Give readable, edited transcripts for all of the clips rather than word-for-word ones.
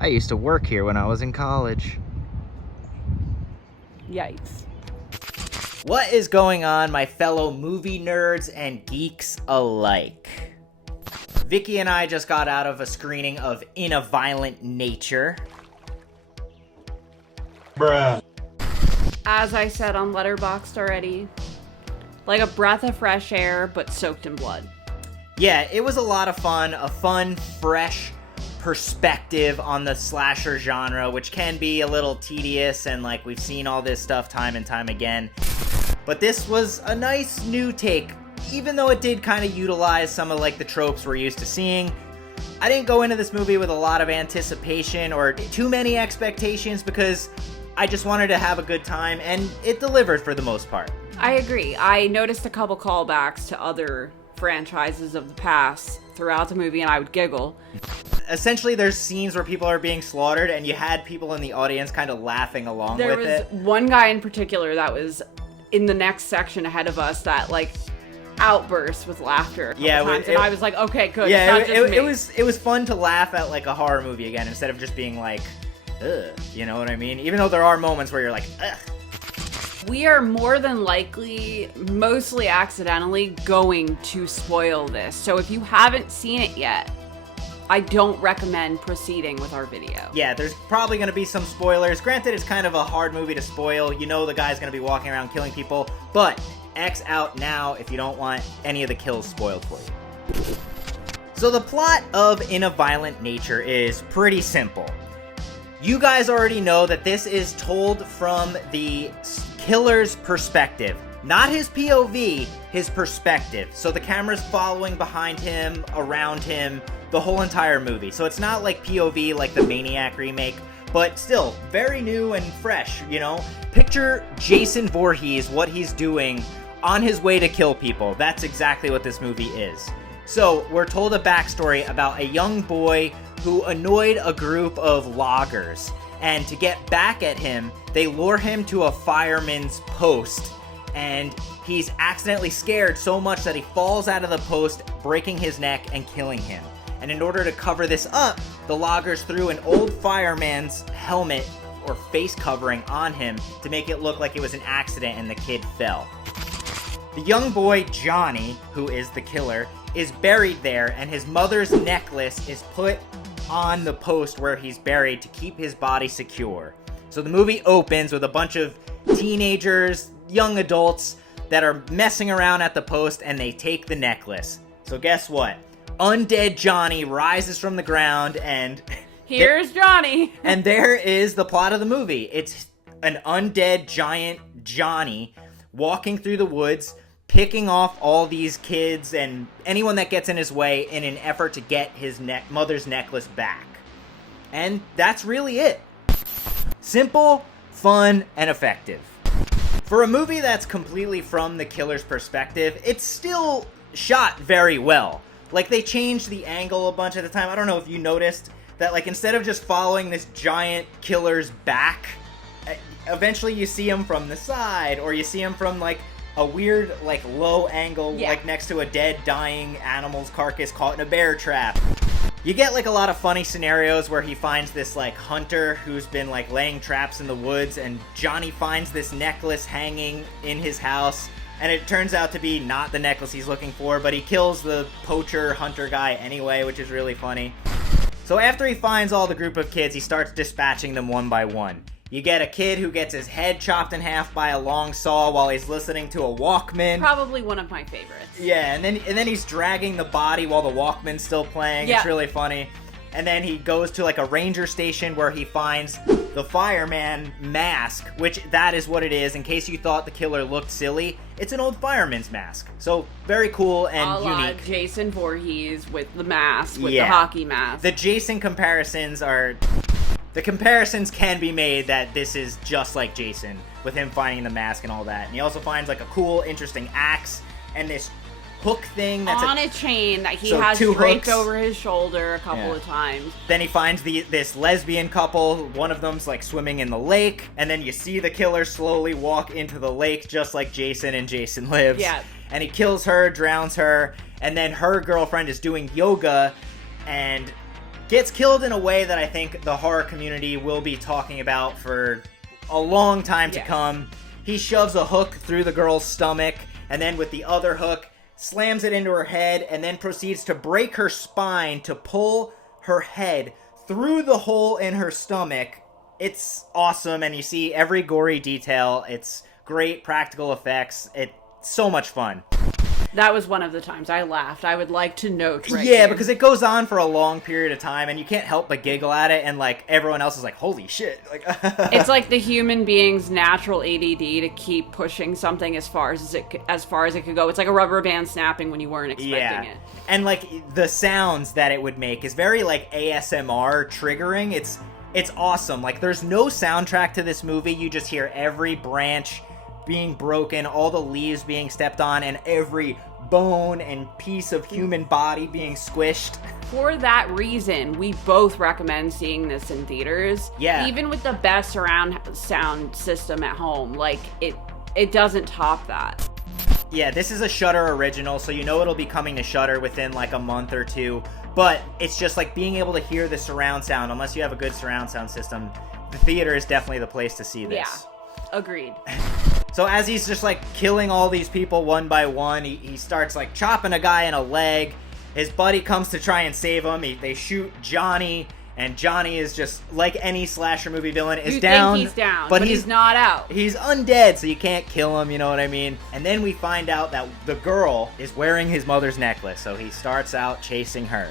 I used to work here when I was in college. Yikes. What is going on, my fellow movie nerds and geeks alike? Vicky and I just got out of a screening of In a Violent Nature. Bruh. As I said on Letterboxd already, like a breath of fresh air, but soaked in blood. Yeah, it was a lot of fun, a fun, fresh perspective on the slasher genre, which can be a little tedious, and like we've seen all this stuff time and time again. But this was a nice new take, even though it did kind of utilize some of like the tropes we're used to seeing. I didn't go into this movie with a lot of anticipation or too many expectations because I just wanted to have a good time, and it delivered for the most part. I agree. I noticed a couple callbacks to other franchises of the past throughout the movie, and I would giggle. Essentially, there's scenes where people are being slaughtered, and you had people in the audience kind of laughing along There with it. was one guy in particular that was in the next section ahead of us that, like, outburst with laughter a couple times, and I was like, okay, good. Yeah, it's not just me. it was fun to laugh at like a horror movie again instead of just being like, ugh, you know what I mean? Even though there are moments where you're like, ugh. We are more than likely, mostly accidentally, going to spoil this. So if you haven't seen it yet, I don't recommend proceeding with our video. Yeah, there's probably going to be some spoilers. Granted, it's kind of a hard movie to spoil. You know the guy's going to be walking around killing people, but X out now if you don't want any of the kills spoiled for you. So the plot of In a Violent Nature is pretty simple. You guys already know that this is told from the killer's perspective. Not his POV, his perspective. So the camera's following behind him, around him, the whole entire movie. So it's not like POV like the Maniac remake, but still very new and fresh, you know? Picture Jason Voorhees, what he's doing on his way to kill people. That's exactly what this movie is. So we're told a backstory about a young boy who annoyed a group of loggers. And to get back at him, they lure him to a fireman's post. And he's accidentally scared so much that he falls out of the post, breaking his neck and killing him. And in order to cover this up, the loggers threw an old fireman's helmet or face covering on him to make it look like it was an accident and the kid fell. The young boy, Johnny, who is the killer, is buried there, and his mother's necklace is put on the post where he's buried to keep his body secure. So the movie opens with a bunch of teenagers, young adults, that are messing around at the post, and they take the necklace. So guess what? Undead Johnny rises from the ground, and Here's Johnny! And there is the plot of the movie. It's an undead giant Johnny walking through the woods, picking off all these kids and anyone that gets in his way in an effort to get his mother's necklace back. And that's really it. Simple, fun, and effective. For a movie that's completely from the killer's perspective, it's still shot very well. Like, they changed the angle a bunch at the time. I don't know if you noticed that, like, instead of just following this giant killer's back, eventually you see him from the side, or you see him from, like, a weird, like, low angle, like, next to a dead, dying animal's carcass caught in a bear trap. You get, like, a lot of funny scenarios where he finds this, like, hunter who's been, like, laying traps in the woods, and Johnny finds this necklace hanging in his house, and it turns out to be not the necklace he's looking for, but he kills the poacher hunter guy anyway, which is really funny. So after he finds all the group of kids, he starts dispatching them one by one. You get a kid who gets his head chopped in half by a long saw while he's listening to a Walkman. Probably one of my favorites. Yeah, and then he's dragging the body while the Walkman's still playing. Yeah. It's really funny. And then he goes to like a ranger station where he finds the fireman mask, which that is what it is. In case you thought the killer looked silly, it's an old fireman's mask. So very cool and unique. Jason Voorhees with the mask, with the hockey mask. The Jason comparisons are... The comparisons can be made that this is just like Jason, with him finding the mask and all that. And he also finds like a cool, interesting axe and this hook thing that's on a chain that he has draped over his shoulder a couple of times. Then he finds this lesbian couple. One of them's like swimming in the lake, and then you see the killer slowly walk into the lake just like Jason and Jason Lives. Yeah. And he kills her, drowns her, and then her girlfriend is doing yoga, and gets killed in a way that I think the horror community will be talking about for a long time to come. He shoves a hook through the girl's stomach, and then with the other hook, slams it into her head, and then proceeds to break her spine to pull her head through the hole in her stomach. It's awesome, and you see every gory detail. It's great practical effects. It's so much fun. That was one of the times I laughed. I would like to note right Yeah, here. because it goes on for a long period of time, and you can't help but giggle at it, and, like, everyone else is like, holy shit. Like, it's like the human being's natural ADD to keep pushing something as far as it could go. It's like a rubber band snapping when you weren't expecting it. And, like, the sounds that it would make is very, like, ASMR triggering. It's awesome. Like, there's no soundtrack to this movie. You just hear every branch being broken, all the leaves being stepped on, and every bone and piece of human body being squished. For that reason, we both recommend seeing this in theaters. Yeah. Even with the best surround sound system at home, like, it doesn't top that. Yeah, this is a Shudder original, so you know it'll be coming to Shudder within like a month or two, but it's just like being able to hear the surround sound. Unless you have a good surround sound system, the theater is definitely the place to see this. Yeah, agreed. So as he's just, like, killing all these people one by one, he starts, like, chopping a guy in a leg. His buddy comes to try and save him. They shoot Johnny, and Johnny is just, like any slasher movie villain, is down. You think he's down, but he's not out. He's undead, so you can't kill him, you know what I mean? And then we find out that the girl is wearing his mother's necklace, so he starts out chasing her.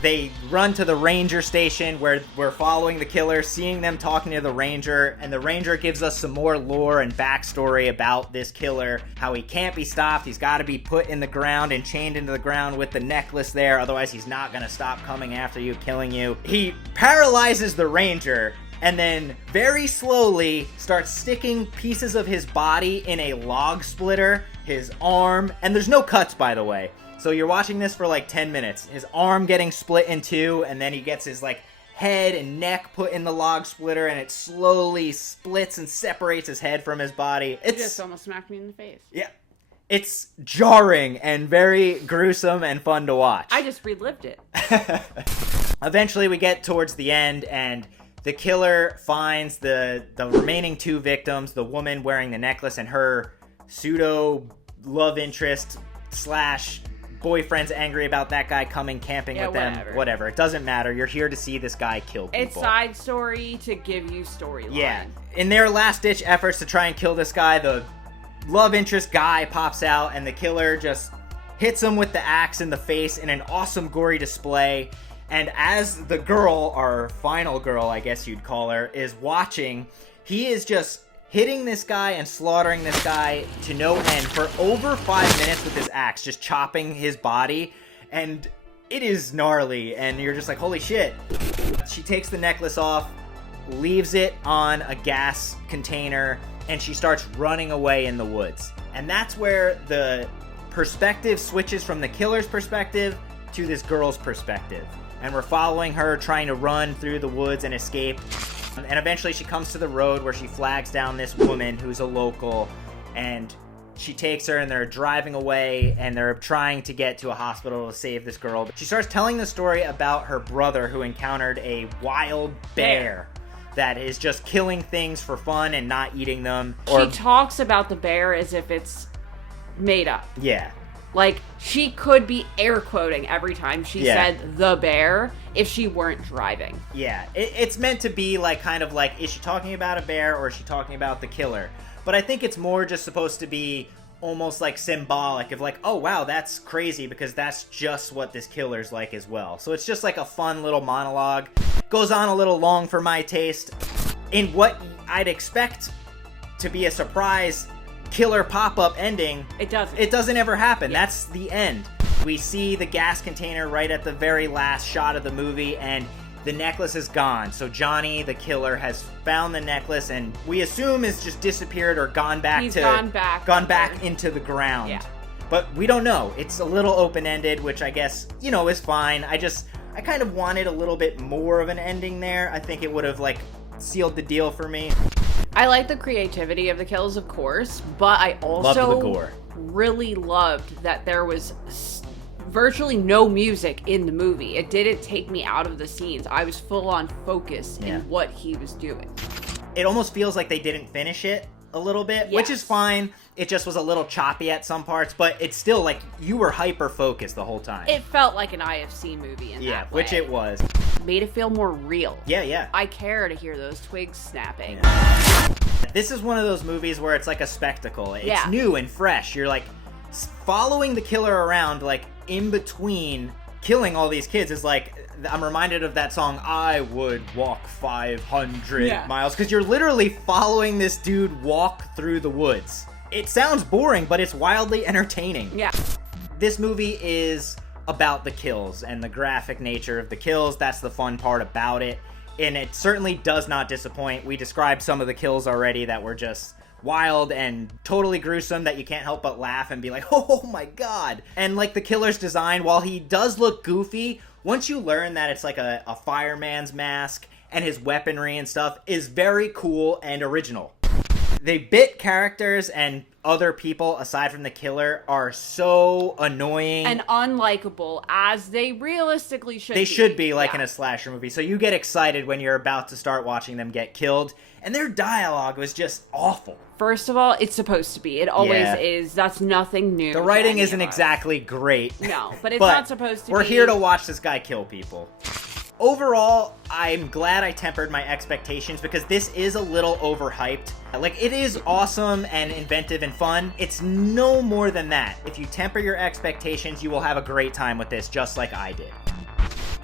They run to the ranger station where we're following the killer, seeing them talking to the ranger, and the ranger gives us some more lore and backstory about this killer, how he can't be stopped, he's got to be put in the ground and chained into the ground with the necklace there, otherwise he's not going to stop coming after you, killing you. He paralyzes the ranger, and then very slowly starts sticking pieces of his body in a log splitter, his arm, and there's no cuts, by the way. So you're watching this for like 10 minutes. His arm getting split in two, and then he gets his like head and neck put in the log splitter, and it slowly splits and separates his head from his body. You just almost smacked me in the face. Yeah. It's jarring and very gruesome and fun to watch. I just relived it. Eventually we get towards the end, and the killer finds the remaining two victims, the woman wearing the necklace and her pseudo love interest / boyfriend's angry about that guy coming camping with them. Whatever. It doesn't matter. You're here to see this guy kill people. It's side story to give you storyline. Yeah. In their last-ditch efforts to try and kill this guy, the love interest guy pops out, and the killer just hits him with the axe in the face in an awesome gory display. And as the girl, our final girl, I guess you'd call her, is watching, he is just hitting this guy and slaughtering this guy to no end for over 5 minutes with his axe, just chopping his body, and it is gnarly, and you're just like, holy shit. She takes the necklace off, leaves it on a gas container, and she starts running away in the woods. And that's where the perspective switches from the killer's perspective to this girl's perspective. And we're following her trying to run through the woods and escape. And eventually she comes to the road where she flags down this woman who's a local, and she takes her, and they're driving away, and they're trying to get to a hospital to save this girl. But she starts telling the story about her brother who encountered a wild bear that is just killing things for fun and not eating them. She talks about the bear as if it's made up. Yeah. Like, she could be air quoting every time she said the bear if she weren't driving. Yeah, it's meant to be like, kind of like, is she talking about a bear or is she talking about the killer? But I think it's more just supposed to be almost like symbolic of like, oh wow, that's crazy, because that's just what this killer's like as well. So it's just like a fun little monologue. Goes on a little long for my taste. In what I'd expect to be a surprise killer pop-up ending, it doesn't ever happen. Yeah. That's the end. We see the gas container right at the very last shot of the movie, and the necklace is gone. So Johnny, the killer, has found the necklace, and we assume has just disappeared or gone back into the ground. Yeah. But we don't know. It's a little open-ended, which I guess, is fine. I kind of wanted a little bit more of an ending there. I think it would have, sealed the deal for me. I like the creativity of the kills, of course, but I also loved the gore. really loved that there was virtually no music in the movie. It didn't take me out of the scenes. I was full on focused in what he was doing. It almost feels like they didn't finish it a little bit, which is fine. It just was a little choppy at some parts, but it's still like you were hyper focused the whole time. It felt like an IFC movie in that way. Which it was. Made it feel more real. Yeah. I care to hear those twigs snapping. Yeah. This is one of those movies where it's like a spectacle. It's new and fresh. You're like following the killer around, like in between killing all these kids is like, I'm reminded of that song, I Would Walk 500 Miles, because you're literally following this dude walk through the woods. It sounds boring, but it's wildly entertaining. Yeah. This movie is about the kills and the graphic nature of the kills. That's the fun part about it. And it certainly does not disappoint. We described some of the kills already that were just wild and totally gruesome that you can't help but laugh and be like, oh my god. And like the killer's design, while he does look goofy, once you learn that it's like a fireman's mask and his weaponry and stuff is very cool and original. The bit characters and other people aside from the killer are so annoying and unlikable, as they realistically should be. They should be like in a slasher movie. So you get excited when you're about to start watching them get killed. And their dialogue was just awful. First of all, it's supposed to be. It always is. That's nothing new. The writing isn't exactly great. No, but it's not supposed to be. We're here to watch this guy kill people. Overall, I'm glad I tempered my expectations because this is a little overhyped. Like, it is awesome and inventive and fun. It's no more than that. If you temper your expectations, you will have a great time with this, just like I did.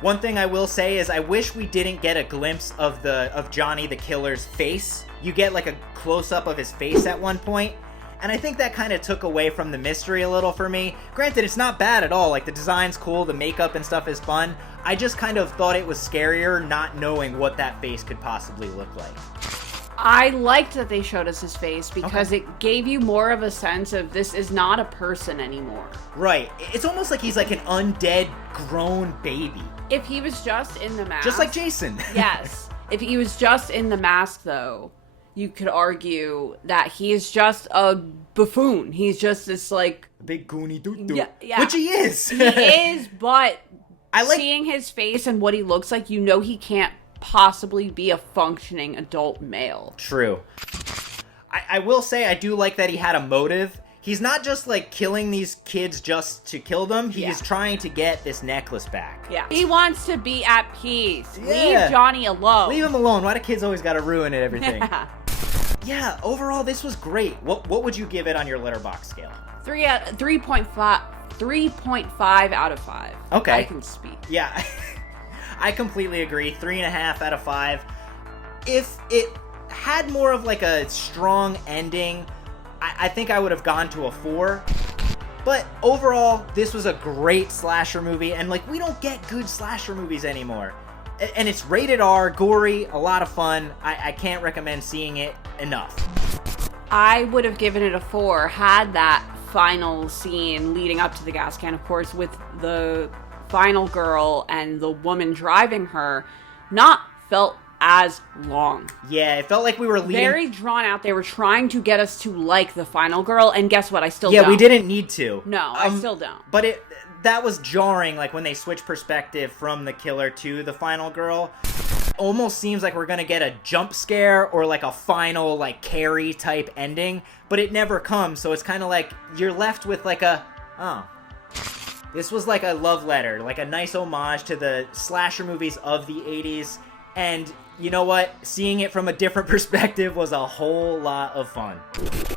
One thing I will say is I wish we didn't get a glimpse of Johnny the Killer's face. You get like a close-up of his face at one point, and I think that kind of took away from the mystery a little for me. Granted, it's not bad at all. Like, the design's cool, the makeup and stuff is fun. I just kind of thought it was scarier not knowing what that face could possibly look like. I liked that they showed us his face because it gave you more of a sense of this is not a person anymore. Right. It's almost like he's like an undead, grown baby. If he was just in the mask... Just like Jason. Yes. If he was just in the mask, though, you could argue that he is just a buffoon. He's just this, like... Big goony doo-doo. Yeah. Which he is. He is, but seeing his face and what he looks like, you know he can't possibly be a functioning adult male. True. I will say I do like that he had a motive. He's not just like killing these kids just to kill them. He's trying to get this necklace back. Yeah. He wants to be at peace. Yeah. Leave Johnny alone. Leave him alone. Why do kids always gotta ruin it, everything? Yeah, overall this was great. What would you give it on your Letterboxd scale? 3.5 out of 5. Okay. I can speak. Yeah. I completely agree. 3.5 out of 5. If it had more of like a strong ending, I think I would have gone to a 4. But overall, this was a great slasher movie, and like we don't get good slasher movies anymore. And it's rated R, gory, a lot of fun. I can't recommend seeing it enough. I would have given it a 4 had that final scene leading up to the gas can, of course, with the final girl and the woman driving her, not felt as long. Yeah, it felt like we were leading... Very drawn out. They were trying to get us to like the final girl, and guess what? I still don't. Yeah, we didn't need to. No, I still don't. But that was jarring, like when they switch perspective from the killer to the final girl. Almost seems like we're gonna get a jump scare or like a final like Carrie type ending, but it never comes, so it's kind of like you're left with like this was like a love letter, like a nice homage to the slasher movies of the 80s, and you know what? Seeing it from a different perspective was a whole lot of fun.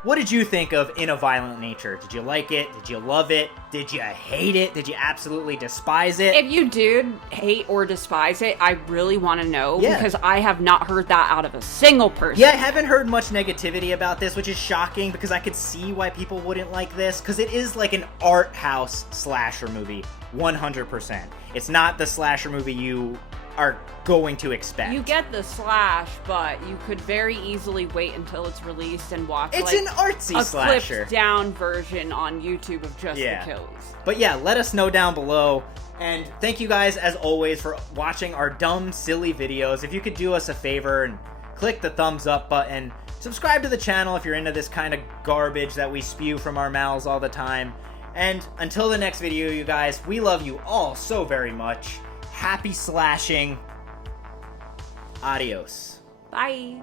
What did you think of In a Violent Nature? Did you like it? Did you love it? Did you hate it? Did you absolutely despise it? If you did hate or despise it, I really want to know, because I have not heard that out of a single person. Yeah, I haven't heard much negativity about this, which is shocking because I could see why people wouldn't like this, because it is like an art house slasher movie, 100%. It's not the slasher movie you are going to expect. You get the slash, but you could very easily wait until it's released and watch it's an artsy slasher. Clipped down version on YouTube of just the kills. But yeah, let us know down below. And thank you guys, as always, for watching our dumb, silly videos. If you could do us a favor and click the thumbs up button, subscribe to the channel if you're into this kind of garbage that we spew from our mouths all the time. And until the next video, you guys, we love you all so very much. Happy slashing. Adios. Bye.